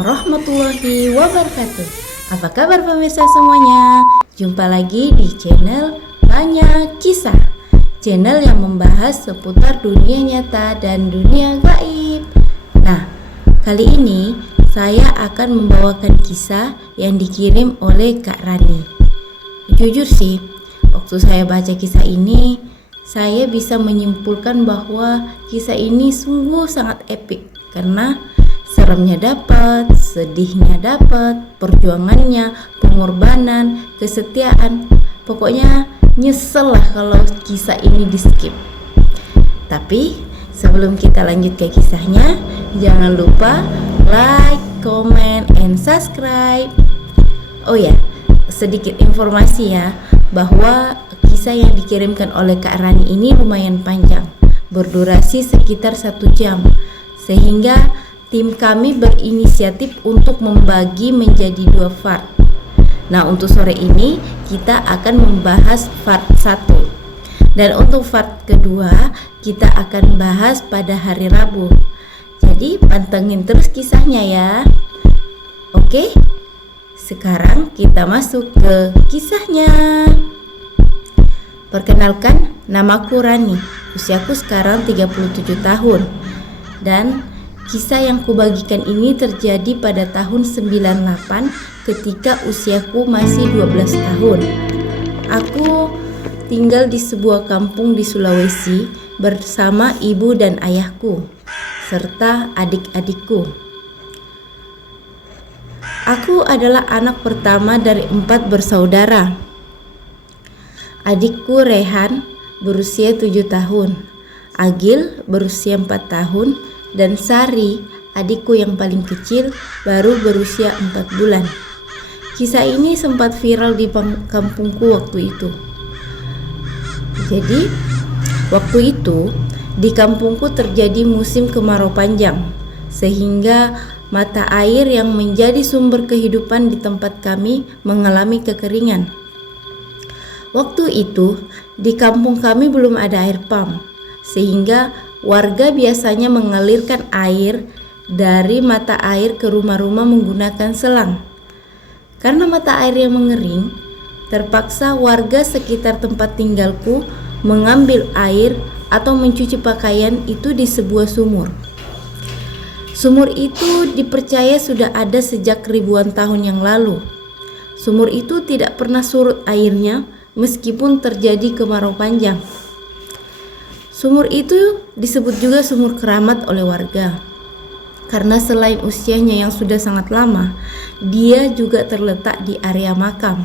warahmatullahi wabarakatuh. Apa kabar pemirsa semuanya? Jumpa lagi di channel Banyak Kisah, channel yang membahas seputar dunia nyata dan dunia gaib. Nah, kali ini saya akan membawakan kisah yang dikirim oleh Kak Rani. Jujur sih, waktu saya baca kisah ini, saya bisa menyimpulkan bahwa kisah ini sungguh sangat epik karena seremnya dapat, sedihnya dapat, perjuangannya, pengorbanan, kesetiaan. Pokoknya nyesel lah kalau kisah ini di skip. Tapi sebelum kita lanjut ke kisahnya, jangan lupa like, comment, and subscribe. Oh ya, sedikit informasi ya, bahwa kisah yang dikirimkan oleh Kak Rani ini lumayan panjang, berdurasi sekitar 1 jam, sehingga tim kami berinisiatif untuk membagi menjadi 2 part. Nah, untuk sore ini kita akan membahas part 1. Dan untuk part kedua kita akan bahas pada hari Rabu. Jadi pantengin terus kisahnya ya. Oke, sekarang kita masuk ke kisahnya. Perkenalkan, namaku Rani. Usiaku sekarang 37 tahun. Dan kisah yang kubagikan ini terjadi pada tahun 98 ketika usiaku masih 12 tahun. Aku tinggal di sebuah kampung di Sulawesi bersama ibu dan ayahku serta adik-adikku. Aku adalah anak pertama dari 4 bersaudara. Adikku Rehan berusia 7 tahun, Agil berusia 4 tahun, dan Sari, adikku yang paling kecil, baru berusia 4 bulan. Kisah ini sempat viral di kampungku waktu itu. Jadi, waktu itu di kampungku terjadi musim kemarau panjang, sehingga mata air yang menjadi sumber kehidupan di tempat kami mengalami kekeringan. Waktu itu, di kampung kami belum ada air pump, sehingga warga biasanya mengalirkan air dari mata air ke rumah-rumah menggunakan selang. Karena mata air yang mengering, terpaksa warga sekitar tempat tinggalku mengambil air atau mencuci pakaian itu di sebuah sumur. Sumur itu dipercaya sudah ada sejak ribuan tahun yang lalu. Sumur itu tidak pernah surut airnya meskipun terjadi kemarau panjang. Sumur itu disebut juga sumur keramat oleh warga, karena selain usianya yang sudah sangat lama, dia juga terletak di area makam.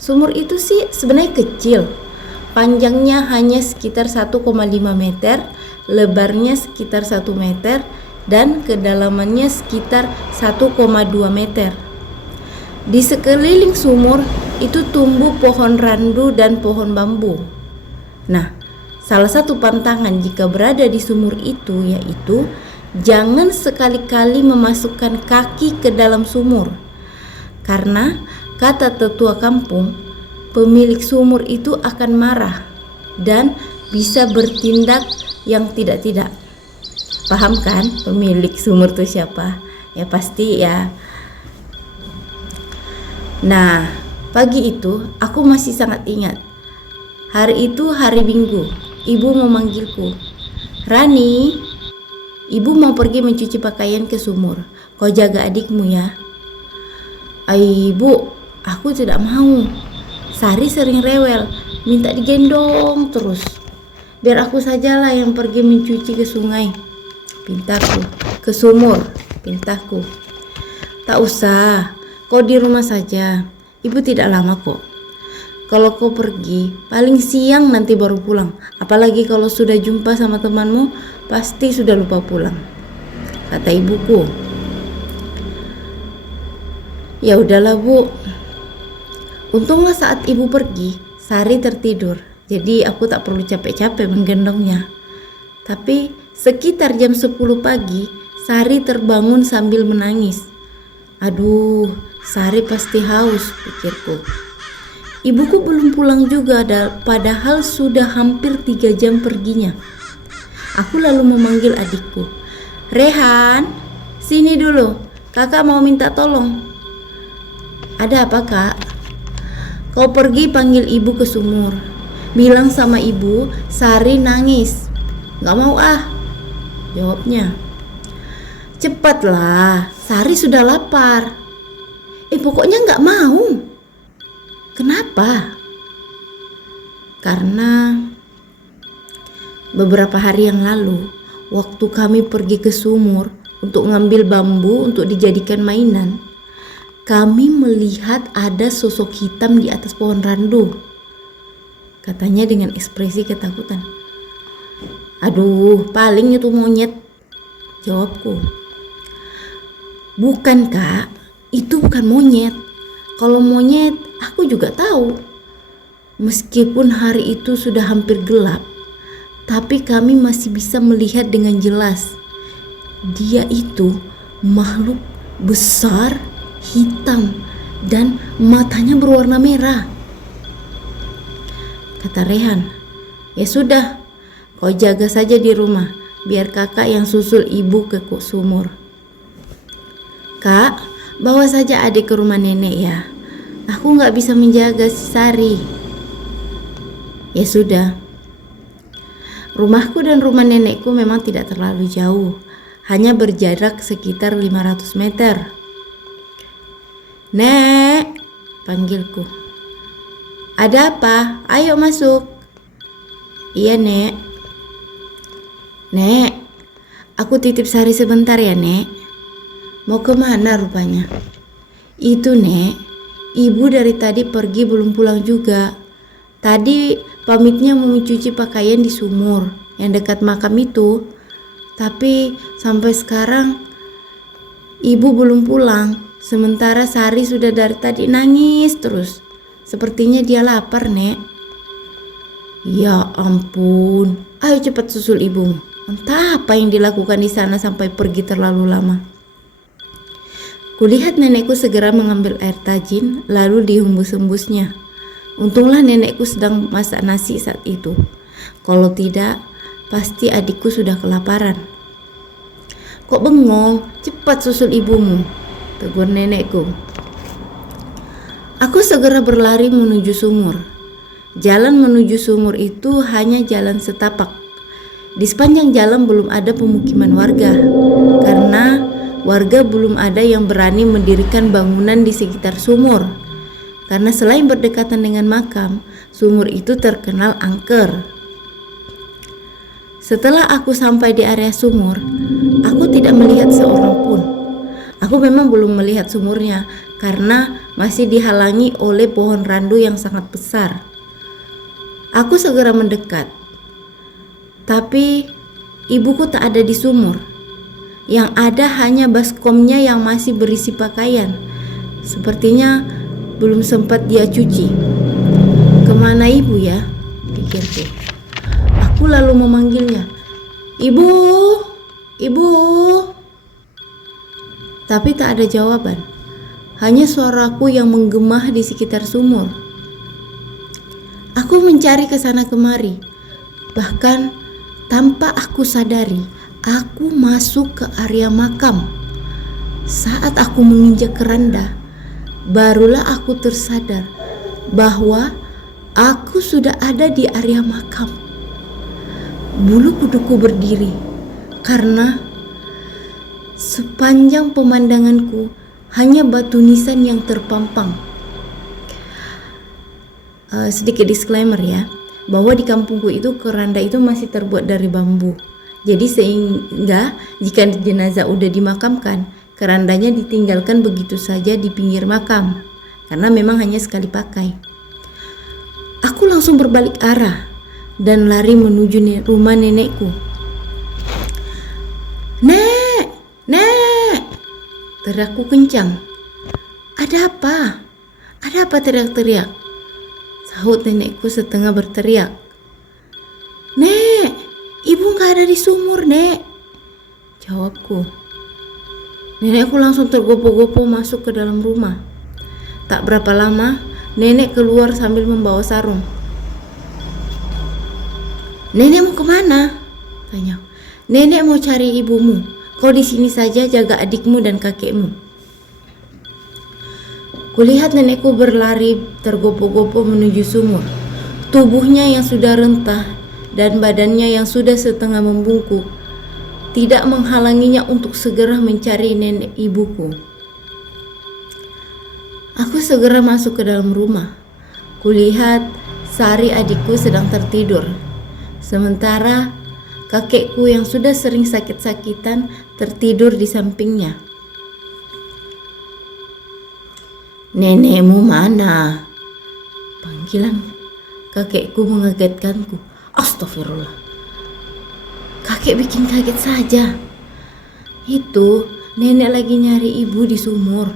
Sumur itu sih sebenarnya kecil, panjangnya hanya sekitar 1,5 meter, lebarnya sekitar 1 meter, dan kedalamannya sekitar 1,2 meter. Di sekeliling sumur itu tumbuh pohon randu dan pohon bambu. Nah, salah satu pantangan jika berada di sumur itu yaitu jangan sekali-kali memasukkan kaki ke dalam sumur. Karena kata tetua kampung, pemilik sumur itu akan marah dan bisa bertindak yang tidak-tidak. Paham kan pemilik sumur itu siapa? Ya pasti ya. Nah, pagi itu aku masih sangat ingat. Hari itu hari Minggu. Ibu memanggilku, "Rani, ibu mau pergi mencuci pakaian ke sumur. Kau jaga adikmu ya." "Ibu, aku tidak mau. Sari sering rewel, minta digendong terus. Biar aku sajalah yang pergi mencuci ke sungai," pintaku. "Ke sumur," pintaku. "Tak usah, kau di rumah saja. Ibu tidak lama kok. Kalau kau pergi, paling siang nanti baru pulang. Apalagi kalau sudah jumpa sama temanmu, pasti sudah lupa pulang," kata ibuku. Ya udahlah Bu. Untunglah saat ibu pergi, Sari tertidur. Jadi aku tak perlu capek-capek menggendongnya. Tapi sekitar jam 10 pagi, Sari terbangun sambil menangis. Aduh, Sari pasti haus, pikirku. Ibuku belum pulang juga, padahal sudah hampir 3 jam perginya. Aku lalu memanggil adikku. "Rehan, sini dulu. kakak mau minta tolong. Ada apa, Kak? Kau pergi panggil ibu ke sumur. Bilang sama ibu, Sari nangis. Gak mau ah, jawabnya. Cepatlah, Sari sudah lapar. Pokoknya gak mau. Kenapa? Karena beberapa hari yang lalu, waktu kami pergi ke sumur untuk ngambil bambu untuk dijadikan mainan, kami melihat ada sosok hitam di atas pohon randu. Katanya dengan ekspresi ketakutan. Aduh, paling itu monyet, jawabku. Bukan, Kak, itu bukan monyet. Kalau monyet, aku juga tahu. Meskipun hari itu sudah hampir gelap, tapi kami masih bisa melihat dengan jelas. Dia itu makhluk besar, hitam, dan matanya berwarna merah. Kata Rehan, ya sudah, kau jaga saja di rumah, biar kakak yang susul ibu ke sumur. Kak, bawa saja adik ke rumah nenek ya. Aku gak bisa menjaga si Sari. Ya sudah. Rumahku dan rumah nenekku memang tidak terlalu jauh, hanya berjarak sekitar 500 meter. Nek, panggilku. Ada apa? Ayo masuk. Iya, Nek. Nek, aku titip Sari sebentar ya, Nek. Mau kemana rupanya? Itu, Nek, ibu dari tadi pergi belum pulang juga. Tadi pamitnya mau mencuci pakaian di sumur yang dekat makam itu. Tapi sampai sekarang ibu belum pulang. Sementara Sari sudah dari tadi nangis terus. Sepertinya dia lapar, Nek. Ya ampun. Ayo cepat susul ibu. Entah apa yang dilakukan di sana sampai pergi terlalu lama. Kulihat nenekku segera mengambil air tajin lalu dihembus-hembusnya. Untunglah nenekku sedang masak nasi saat itu. Kalau tidak, pasti adikku sudah kelaparan. Kok bengong? Cepat susul ibumu, tegur nenekku. Aku segera berlari menuju sumur. Jalan menuju sumur itu hanya jalan setapak. Di sepanjang jalan belum ada pemukiman warga, karena warga belum ada yang berani mendirikan bangunan di sekitar sumur. Karena selain berdekatan dengan makam, sumur itu terkenal angker. Setelah aku sampai di area sumur, aku tidak melihat seorang pun. Aku memang belum melihat sumurnya karena masih dihalangi oleh pohon randu yang sangat besar. Aku segera mendekat. Tapi ibuku tak ada di sumur. Yang ada hanya baskomnya yang masih berisi pakaian. Sepertinya belum sempat dia cuci. Kemana ibu ya? Pikirku. Aku lalu memanggilnya. Ibu, ibu. Tapi tak ada jawaban. Hanya suaraku yang menggema di sekitar sumur. Aku mencari ke sana kemari. Bahkan tanpa aku sadari, aku masuk ke area makam. Saat aku menginjak keranda, barulah aku tersadar bahwa aku sudah ada di area makam. Bulu kuduku berdiri karena sepanjang pemandanganku hanya batu nisan yang terpampang. Sedikit disclaimer ya, bahwa di kampungku itu keranda itu masih terbuat dari bambu. Jadi sehingga jika jenazah udah dimakamkan, kerandanya ditinggalkan begitu saja di pinggir makam karena memang hanya sekali pakai. Aku langsung berbalik arah dan lari menuju rumah nenekku. Nek, Nek, teriakku kencang. Ada apa? Ada apa teriak-teriak? Sahut nenekku setengah berteriak. Nek, ibu gak ada di sumur, Nek, jawabku. Nenekku langsung tergopoh-gopoh masuk ke dalam rumah. Tak berapa lama, nenek keluar sambil membawa sarung. Nenek mau kemana? Tanya. Nenek mau cari ibumu. Kau di sini saja jaga adikmu dan kakekmu, Kulihat nenekku berlari tergopoh-gopoh menuju sumur. Tubuhnya yang sudah rentah dan badannya yang sudah setengah membungkuk tidak menghalanginya untuk segera mencari nenek ibuku. Aku segera masuk ke dalam rumah. Kulihat Sari adikku sedang tertidur, sementara kakekku yang sudah sering sakit-sakitan tertidur di sampingnya. "Nenekmu mana?" panggilan kakekku mengagetkanku. Astagfirullah. Kakek bikin kaget saja. Itu nenek lagi nyari ibu di sumur.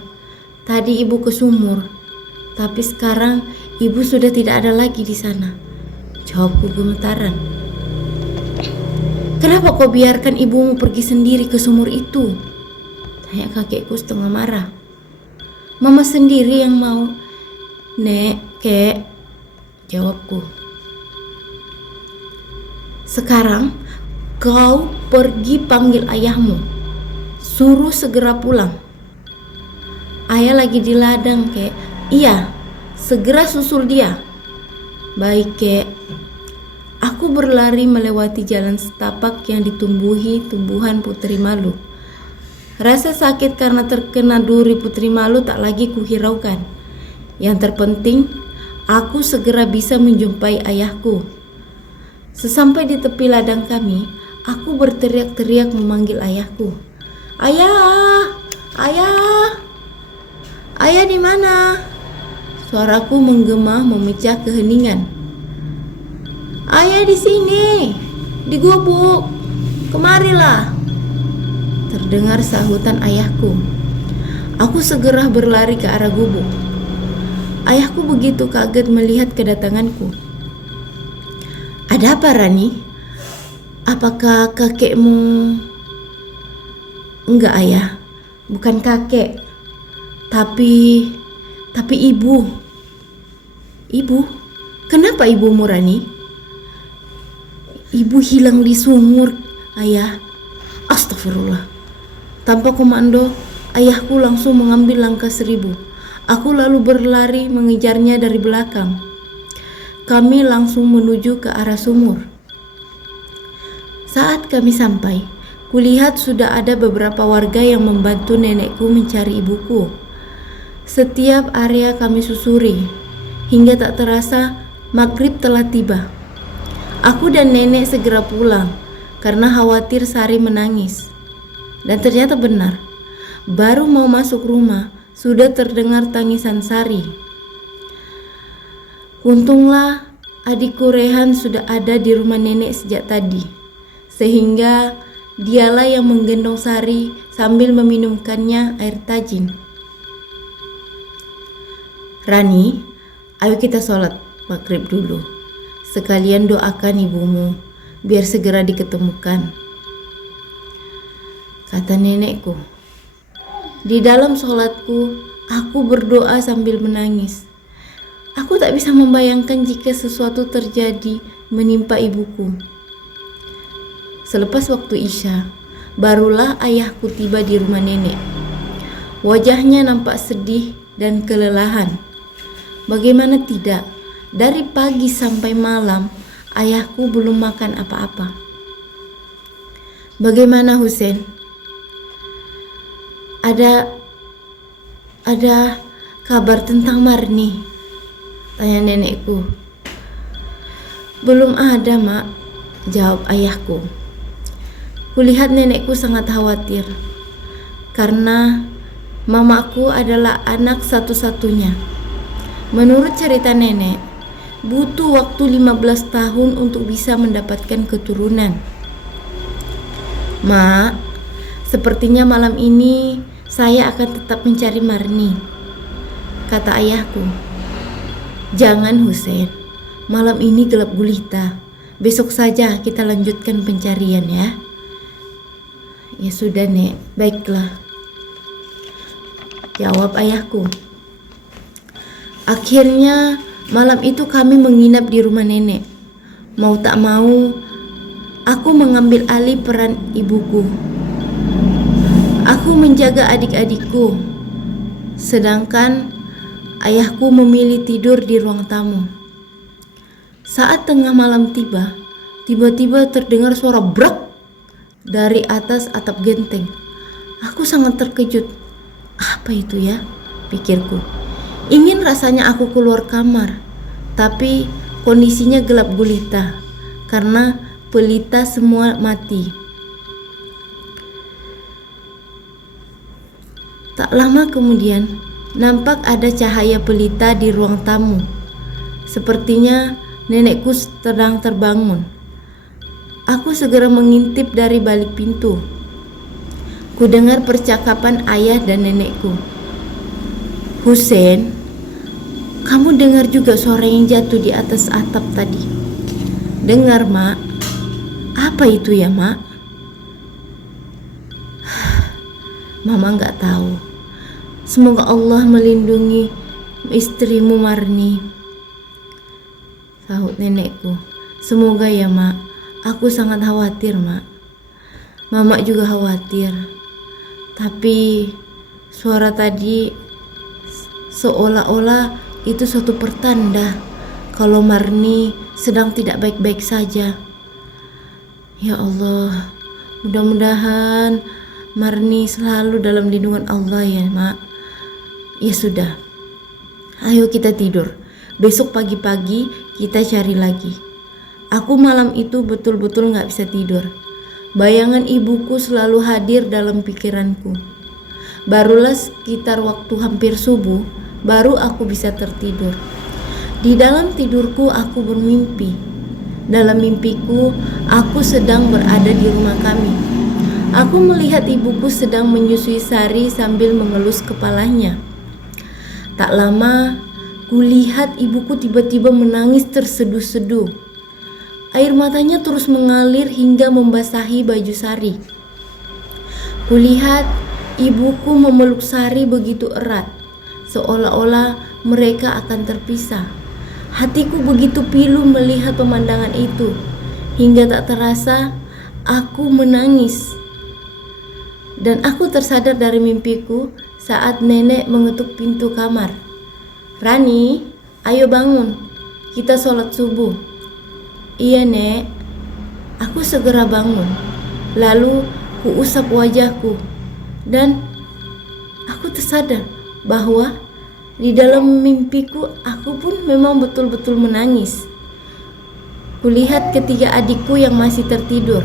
Tadi ibu ke sumur, tapi sekarang ibu sudah tidak ada lagi di sana, jawabku gemetaran. "Kenapa kau biarkan ibumu pergi sendiri ke sumur itu?" tanya kakekku setengah marah. "Mama sendiri yang mau." "Nek, kek," jawabku. "Sekarang kau pergi panggil ayahmu, suruh segera pulang." "Ayah lagi di ladang, kek." "Iya, segera susul dia." "Baik, kek." Aku berlari melewati jalan setapak yang ditumbuhi tumbuhan putri malu. Rasa sakit karena terkena duri putri malu tak lagi kuhiraukan. Yang terpenting, aku segera bisa menjumpai ayahku. Sesampai di tepi ladang kami, aku berteriak-teriak memanggil ayahku. "Ayah! Ayah! Ayah di mana?" Suaraku menggema memecah keheningan. "Ayah di sini, di gubuk. Kemarilah," terdengar sahutan ayahku. Aku segera berlari ke arah gubuk. Ayahku begitu kaget melihat kedatanganku. "Ada apa, Rani? Apakah kakekmu?" "Enggak, ayah. Bukan kakek. Tapi ibu." "Ibu? Kenapa ibumu, Rani?" "Ibu hilang di sumur, ayah." Astagfirullah. Tanpa komando, ayahku langsung mengambil langkah 1000. Aku lalu berlari mengejarnya dari belakang. Kami langsung menuju ke arah sumur. Saat kami sampai, kulihat sudah ada beberapa warga yang membantu nenekku mencari ibuku. Setiap area kami susuri, hingga tak terasa maghrib telah tiba. Aku dan nenek segera pulang karena khawatir Sari menangis. Dan ternyata benar, baru mau masuk rumah sudah terdengar tangisan Sari. Untunglah adikku Rehan sudah ada di rumah nenek sejak tadi, sehingga dialah yang menggendong Sari sambil meminumkannya air tajin. "Rani, ayo kita sholat maghrib dulu. Sekalian doakan ibumu biar segera diketemukan," kata nenekku. Di dalam sholatku, aku berdoa sambil menangis. Aku tak bisa membayangkan jika sesuatu terjadi menimpa ibuku. Selepas waktu Isya, barulah ayahku tiba di rumah nenek. Wajahnya nampak sedih dan kelelahan. Bagaimana tidak, dari pagi sampai malam ayahku belum makan apa-apa. "Bagaimana Husein? Ada kabar tentang Marni?" tanya nenekku. "Belum ada, Mak," jawab ayahku. Kulihat nenekku sangat khawatir karena mamaku adalah anak satu-satunya. Menurut cerita nenek, butuh waktu 15 tahun untuk bisa mendapatkan keturunan. "Mak, sepertinya malam ini saya akan tetap mencari Marni," kata ayahku. "Jangan Husein, malam ini gelap gulita. Besok saja kita lanjutkan pencarian ya." "Ya sudah, Nek, baiklah," jawab ayahku. Akhirnya malam itu kami menginap di rumah nenek. Mau tak mau, aku mengambil alih peran ibuku. Aku menjaga adik-adikku, sedangkan ayahku memilih tidur di ruang tamu. Saat tengah malam tiba, tiba-tiba terdengar suara brak dari atas atap genteng. Aku sangat terkejut. Apa itu ya? Pikirku. Ingin rasanya aku keluar kamar, tapi kondisinya gelap gulita karena pelita semua mati. Tak lama kemudian, nampak ada cahaya pelita di ruang tamu. Sepertinya nenekku sedang terbangun. Aku segera mengintip dari balik pintu. Kudengar percakapan ayah dan nenekku. "Hussein, kamu dengar juga suara yang jatuh di atas atap tadi?" "Dengar, Mak." "Apa itu ya, Mak?" "Mama nggak tahu. Semoga Allah melindungi istrimu Marni," sahut nenekku. "Semoga ya, Mak. Aku sangat khawatir, Mak." Mama juga khawatir. Tapi suara tadi seolah-olah itu suatu pertanda kalau Marni sedang tidak baik-baik saja. Ya Allah, mudah-mudahan Marni selalu dalam lindungan Allah ya, Mak. Ya sudah, ayo kita tidur. Besok pagi-pagi kita cari lagi. Aku malam itu betul-betul gak bisa tidur. Bayangan ibuku selalu hadir dalam pikiranku. Barulah sekitar waktu hampir subuh, baru aku bisa tertidur. Di dalam tidurku aku bermimpi. Dalam mimpiku, aku sedang berada di rumah kami. Aku melihat ibuku sedang menyusui Sari sambil mengelus kepalanya. Tak lama, kulihat ibuku tiba-tiba menangis terseduh-seduh. Air matanya terus mengalir hingga membasahi baju Sari. Kulihat ibuku memeluk Sari begitu erat, seolah-olah mereka akan terpisah. Hatiku begitu pilu melihat pemandangan itu, hingga tak terasa aku menangis. Dan aku tersadar dari mimpiku saat nenek mengetuk pintu kamar. "Rani, ayo bangun, kita sholat subuh." "Iya, Nek." Aku segera bangun, lalu kuusap wajahku, dan aku tersadar bahwa di dalam mimpiku aku pun memang betul-betul menangis. Kulihat ketiga adikku yang masih tertidur.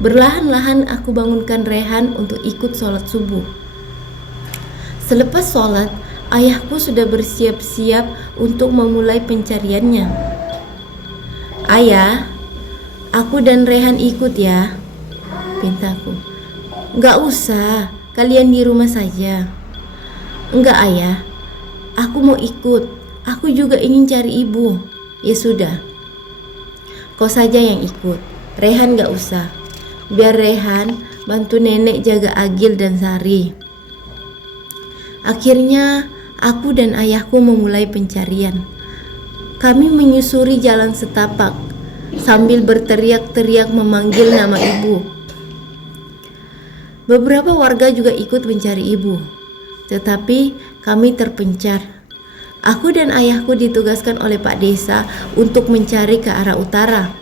Berlahan-lahan aku bangunkan Rehan untuk ikut sholat subuh. Selepas sholat, ayahku sudah bersiap-siap untuk memulai pencariannya. "Ayah, aku dan Rehan ikut ya," pintaku. "Nggak usah, kalian di rumah saja." "Enggak ayah, aku mau ikut. Aku juga ingin cari ibu." "Ya sudah, kau saja yang ikut. Rehan nggak usah. Biar Rehan bantu nenek jaga Agil dan Sari." Akhirnya aku dan ayahku memulai pencarian. Kami menyusuri jalan setapak sambil berteriak-teriak memanggil nama ibu. Beberapa warga juga ikut mencari ibu, tetapi kami terpencar. Aku dan ayahku ditugaskan oleh Pak Desa untuk mencari ke arah utara.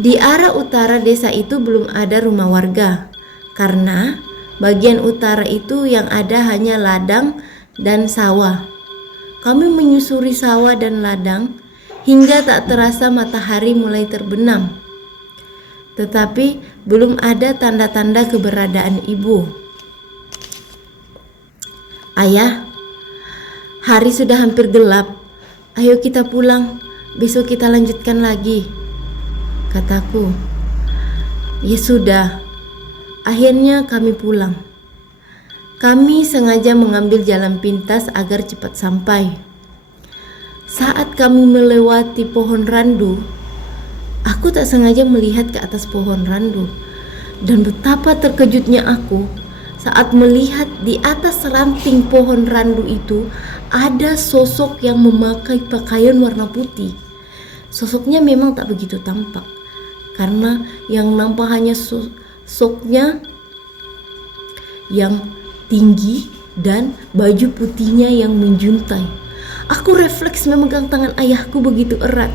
Di arah utara desa itu belum ada rumah warga, karena bagian utara itu yang ada hanya ladang dan sawah. Kami menyusuri sawah dan ladang hingga tak terasa matahari mulai terbenam. Tetapi belum ada tanda-tanda keberadaan ibu. "Ayah, hari sudah hampir gelap. Ayo kita pulang, besok kita lanjutkan lagi," kataku. Ya sudah, akhirnya kami pulang. Kami sengaja mengambil jalan pintas agar cepat sampai. Saat kami melewati pohon randu, aku tak sengaja melihat ke atas pohon randu, dan betapa terkejutnya aku saat melihat di atas ranting pohon randu itu ada sosok yang memakai pakaian warna putih. Sosoknya memang tak begitu tampak, karena yang nampak hanya sosoknya yang tinggi dan baju putihnya yang menjuntai. Aku refleks memegang tangan ayahku begitu erat.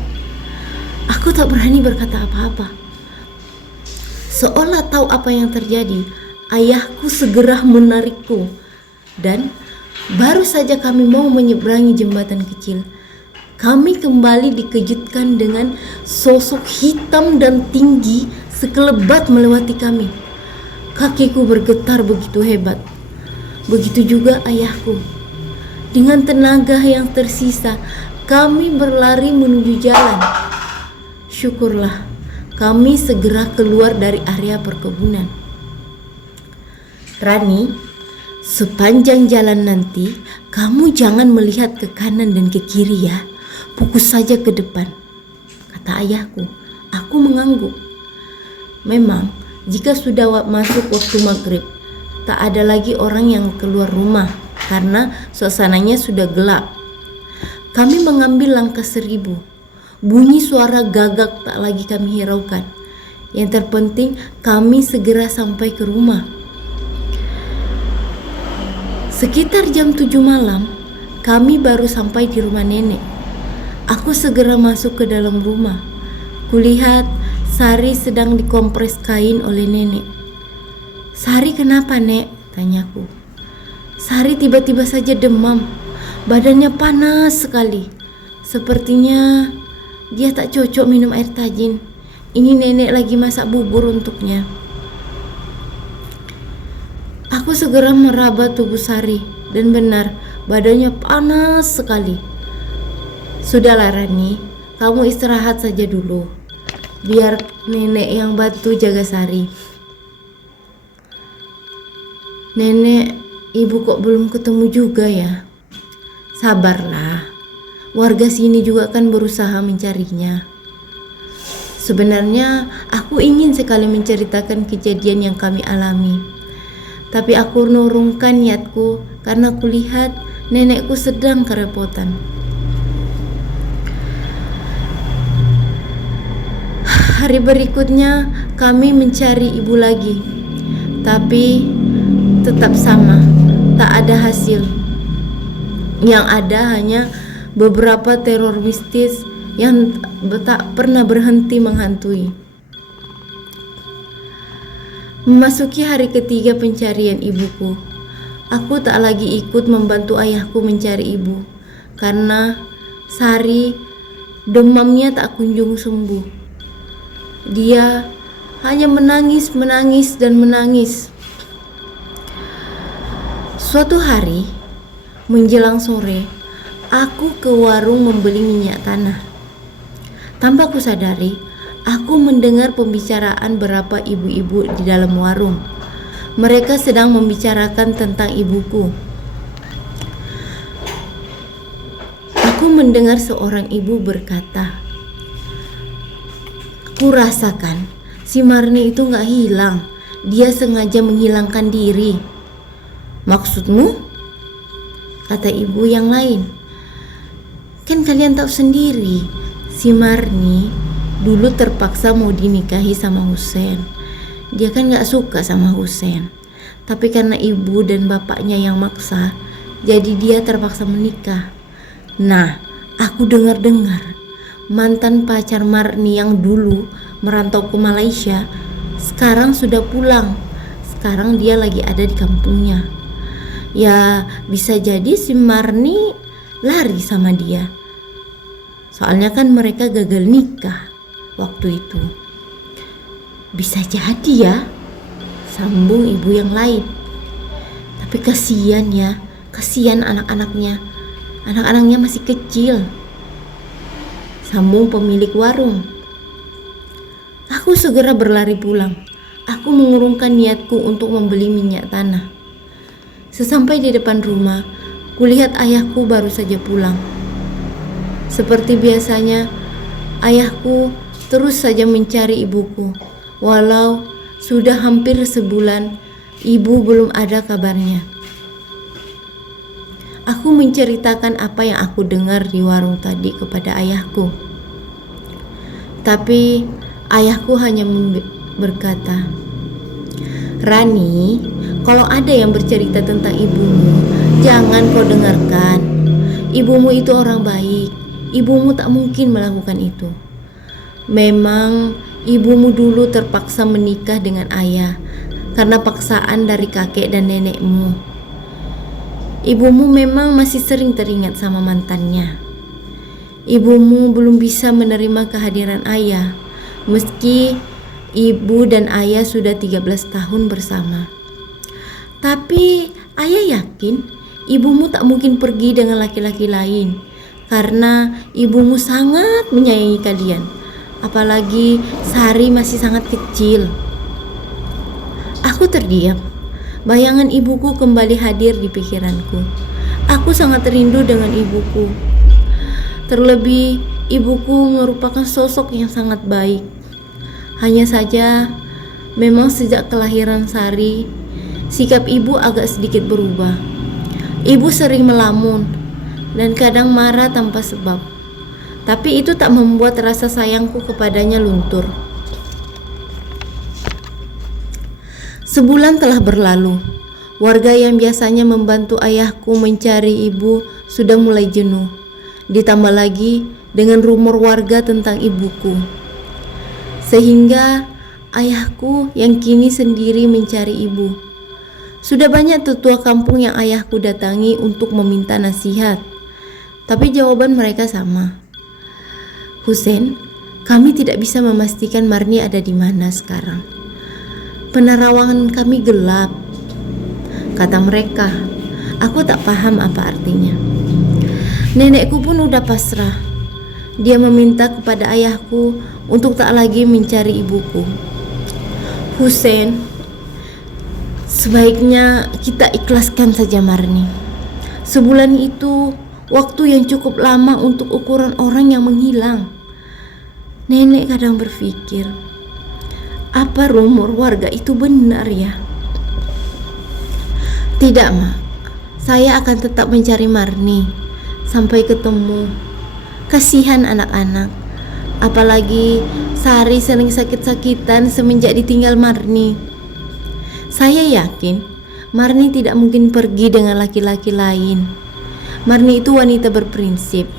Aku tak berani berkata apa-apa. Seolah tahu apa yang terjadi, ayahku segera menarikku. Dan baru saja kami mau menyeberangi jembatan kecil, kami kembali dikejutkan dengan sosok hitam dan tinggi sekelebat melewati kami. Kakiku bergetar begitu hebat. Begitu juga ayahku. Dengan tenaga yang tersisa, kami berlari menuju jalan. Syukurlah, kami segera keluar dari area perkebunan. Rani, sepanjang jalan nanti, kamu jangan melihat ke kanan dan ke kiri ya. Fokus saja ke depan, kata ayahku. Aku mengangguk. Memang, jika sudah masuk waktu maghrib, tak ada lagi orang yang keluar rumah karena suasananya sudah gelap. Kami mengambil langkah 1000. Bunyi suara gagak tak lagi kami hiraukan. Yang terpenting, kami segera sampai ke rumah. Sekitar jam 7 malam, kami baru sampai di rumah nenek. Aku segera masuk ke dalam rumah. Kulihat Sari sedang dikompres kain oleh nenek. Sari, kenapa, Nek? Tanyaku. Sari tiba-tiba saja demam. Badannya panas sekali. Sepertinya dia tak cocok minum air tajin. Ini nenek lagi masak bubur untuknya. Aku segera meraba tubuh Sari dan benar, badannya panas sekali. Sudahlah Rani, kamu istirahat saja dulu. Biar nenek yang bantu jaga Sari. Nenek, ibu kok belum ketemu juga ya? Sabarlah, warga sini juga kan berusaha mencarinya. Sebenarnya aku ingin sekali menceritakan kejadian yang kami alami. Tapi aku nurunkan niatku karena kulihat nenekku sedang kerepotan. Hari berikutnya kami mencari ibu lagi, tapi tetap sama, tak ada hasil. Yang ada hanya beberapa teror mistis yang tak pernah berhenti menghantui. Memasuki hari ketiga pencarian ibuku, aku tak lagi ikut membantu ayahku mencari ibu, karena Sari demamnya tak kunjung sembuh. Dia hanya menangis dan menangis. Suatu hari menjelang sore, aku ke warung membeli minyak tanah. Tanpa kusadari, aku mendengar pembicaraan beberapa ibu-ibu di dalam warung. Mereka sedang membicarakan tentang ibuku. Aku mendengar seorang ibu berkata, "Ku rasakan si Marni itu gak hilang. Dia sengaja menghilangkan diri." "Maksudmu?" kata ibu yang lain. "Kan kalian tahu sendiri, si Marni dulu terpaksa mau dinikahi sama Husen. Dia kan gak suka sama Husen. Tapi karena ibu dan bapaknya yang maksa, jadi dia terpaksa menikah. Nah, aku dengar-dengar mantan pacar Marni yang dulu merantau ke Malaysia sekarang sudah pulang. Sekarang dia lagi ada di kampungnya. Ya, bisa jadi si Marni lari sama dia. Soalnya kan mereka gagal nikah waktu itu." "Bisa jadi ya," sambung ibu yang lain. "Tapi kasihan ya, kasihan anak-anaknya. Anak-anaknya masih kecil," sambung pemilik warung. Aku segera berlari pulang. Aku mengurungkan niatku untuk membeli minyak tanah. Sesampai di depan rumah, kulihat ayahku baru saja pulang. Seperti biasanya, ayahku terus saja mencari ibuku. Walau sudah hampir sebulan, ibu belum ada kabarnya. Aku menceritakan apa yang aku dengar di warung tadi kepada ayahku. Tapi ayahku hanya berkata, "Rani, Kalau ada yang bercerita tentang ibumu, jangan kau dengarkan. Ibumu itu orang baik. Ibumu tak mungkin melakukan itu. Memang ibumu dulu terpaksa menikah dengan ayah karena paksaan dari kakek dan nenekmu. Ibumu memang masih sering teringat sama mantannya. Ibumu belum bisa menerima kehadiran ayah, meski ibu dan ayah sudah 13 tahun bersama. Tapi ayah yakin ibumu tak mungkin pergi dengan laki-laki lain, karena ibumu sangat menyayangi kalian. Apalagi Sari masih sangat kecil. Aku terdiam. Bayangan ibuku kembali hadir di pikiranku. Aku sangat rindu dengan ibuku. Terlebih, ibuku merupakan sosok yang sangat baik. Hanya saja, memang sejak kelahiran Sari, sikap ibu agak sedikit berubah. Ibu sering melamun dan kadang marah tanpa sebab. Tapi itu tak membuat rasa sayangku kepadanya luntur. Sebulan telah berlalu. Warga yang biasanya membantu ayahku mencari ibu sudah mulai jenuh. Ditambah lagi dengan rumor warga tentang ibuku. Sehingga ayahku yang kini sendiri mencari ibu. Sudah banyak tetua kampung yang ayahku datangi untuk meminta nasihat. Tapi jawaban mereka sama. Husein, kami tidak bisa memastikan Marni ada di mana sekarang. Penerawangan kami gelap, kata mereka. Aku tak paham apa artinya. Nenekku pun udah pasrah. Dia meminta kepada ayahku untuk tak lagi mencari ibuku. Husein, sebaiknya kita ikhlaskan saja Marni. Sebulan itu waktu yang cukup lama untuk ukuran orang yang menghilang. Nenek kadang berpikir, apa rumor warga itu benar ya? Tidak, Mak. Saya akan tetap mencari Marni sampai ketemu. Kasihan anak-anak. Apalagi Sari sering sakit-sakitan semenjak ditinggal Marni. Saya yakin Marni tidak mungkin pergi dengan laki-laki lain. Marni itu wanita berprinsip.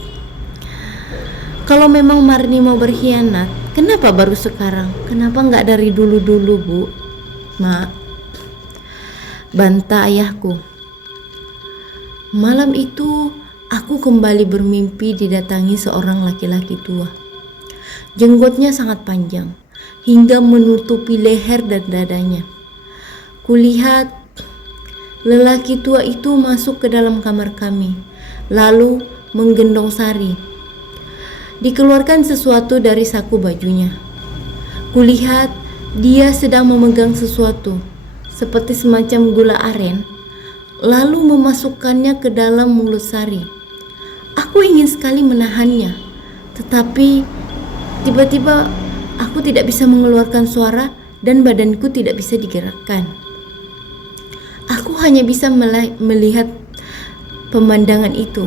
Kalau memang Marni mau berkhianat, kenapa baru sekarang? Kenapa nggak dari dulu-dulu, Bu? Mak, bantah ayahku. Malam itu aku kembali bermimpi didatangi seorang laki-laki tua. Jenggotnya sangat panjang hingga menutupi leher dan dadanya. Kulihat lelaki tua itu masuk ke dalam kamar kami, lalu menggendong Sari. Dikeluarkan sesuatu dari saku bajunya. Kulihat dia sedang memegang sesuatu, seperti semacam gula aren, lalu memasukkannya ke dalam mulut Sari. Aku ingin sekali menahannya, tetapi tiba-tiba aku tidak bisa mengeluarkan suara dan badanku tidak bisa digerakkan. Aku hanya bisa melihat pemandangan itu.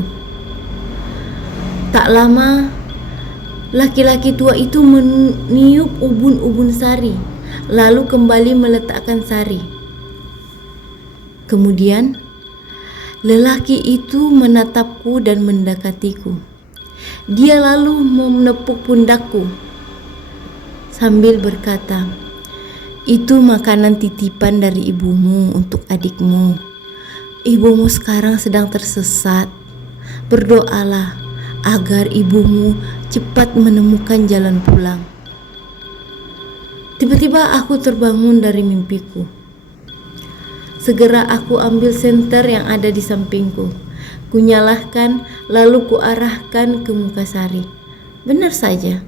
Tak lama, laki-laki tua itu meniup ubun-ubun Sari, lalu kembali meletakkan Sari. Kemudian, lelaki itu menatapku dan mendekatiku. Dia lalu menepuk pundakku sambil berkata, "Itu makanan titipan dari ibumu untuk adikmu. Ibumu sekarang sedang tersesat. Berdoalah agar ibumu cepat menemukan jalan pulang." Tiba-tiba aku terbangun dari mimpiku. Segera aku ambil senter yang ada di sampingku. Kunyalahkan lalu kuarahkan ke muka Sari. Benar saja,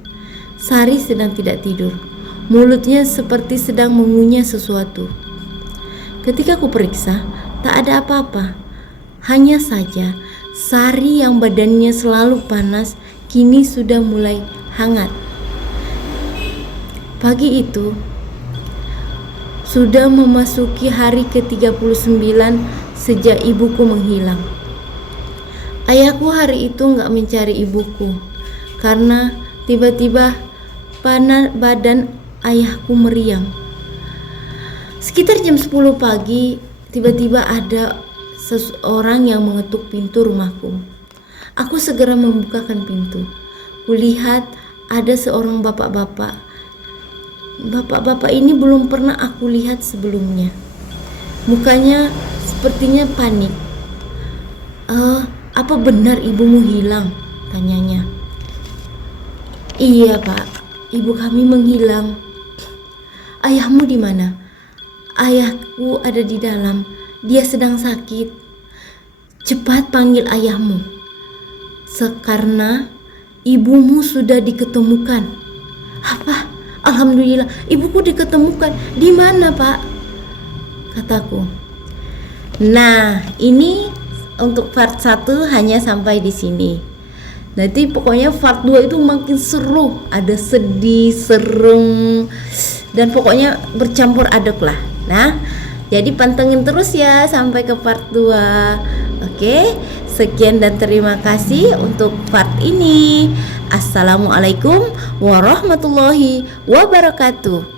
Sari sedang tidak tidur. Mulutnya seperti sedang mengunyah sesuatu. Ketika ku periksa, tak ada apa-apa. Hanya saja Sari yang badannya selalu panas kini sudah mulai hangat. Pagi itu sudah memasuki hari ke-39 sejak ibuku menghilang. Ayahku hari itu gak mencari ibuku karena tiba-tiba badan ayahku meriang. Sekitar jam 10 pagi, tiba-tiba ada seseorang yang mengetuk pintu rumahku. Aku segera membukakan pintu. Kulihat ada seorang bapak-bapak. Bapak-bapak ini belum pernah aku lihat sebelumnya. Mukanya sepertinya panik. Apa benar ibumu hilang? Tanyanya. Iya Pak, ibu kami menghilang. Ayahmu di mana? Ayahku ada di dalam. Dia sedang sakit. Cepat panggil ayahmu. Karena ibumu sudah diketemukan. Apa? Alhamdulillah, ibuku diketemukan. Di mana, Pak? Kataku. Nah, ini untuk part 1 hanya sampai di sini. Nanti pokoknya part 2 itu makin seru. Ada sedih, serem, dan pokoknya bercampur aduk lah. Nah, jadi pantengin terus ya sampai ke part 2. Oke, sekian dan terima kasih untuk part ini. Assalamualaikum warahmatullahi wabarakatuh.